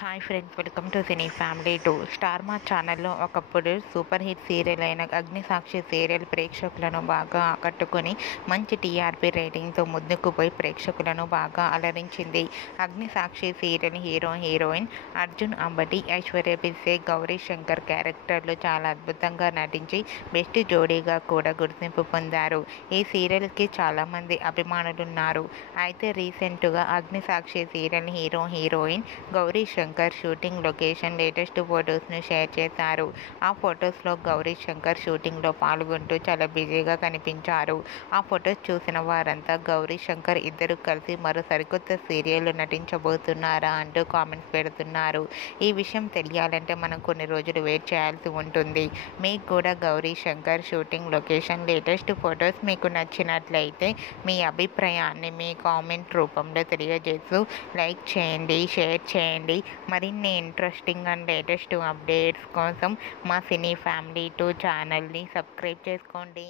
Hi friends, welcome to cine family 2. Star మా ఛానల్లో ఒకప్పుడు సూపర్ హిట్ సీరియల్ అయిన అగ్నిసాక్షి సీరియల్ ప్రేక్షకులను బాగా ఆకట్టుకొని మంచి టీఆర్పీ రేటింగ్తో ముందుకు పోయి ప్రేక్షకులను బాగా అలరించింది. అగ్నిసాక్షి సీరియల్ హీరోయిన్ అర్జున్ అంబటి, ఐశ్వర్య పిస్సే, గౌరీ శంకర్ క్యారెక్టర్లు చాలా అద్భుతంగా నటించి బెస్ట్ జోడీగా కూడా గుర్తింపు పొందారు. ఈ సీరియల్కి చాలామంది అభిమానులున్నారు. అయితే రీసెంట్గా Agnisakshi serial heroine Gauri Shankar shooting location latest ఫొటోస్ను షేర్ చేశారు. ఆ ఫొటోస్లో గౌరీ శంకర్ షూటింగ్లో పాల్గొంటూ చాలా బిజీగా కనిపించారు. ఆ ఫొటోస్ చూసిన వారంతా గౌరీ శంకర్ ఇద్దరు కలిసి మరో సరికొత్త సీరియల్లో నటించబోతున్నారా అంటూ కామెంట్స్ పెడుతున్నారు. ఈ విషయం తెలియాలంటే మనం కొన్ని రోజులు వెయిట్ చేయాల్సి ఉంటుంది. మీకు కూడా Gauri Shankar shooting location latest photos మీకు నచ్చినట్లయితే మీ అభిప్రాయాన్ని మీ కామెంట్ రూపంలో తెలియజేస్తూ లైక్ చేయండి, షేర్ చేయండి. మరిన్ని ఇంట్రెస్టింగ్ అండ్ లేటెస్ట్ అప్డేట్స్ కోసం మా సినీ ఫ్యామిలీ 2 ఛానల్ని సబ్స్క్రైబ్ చేసుకోండి.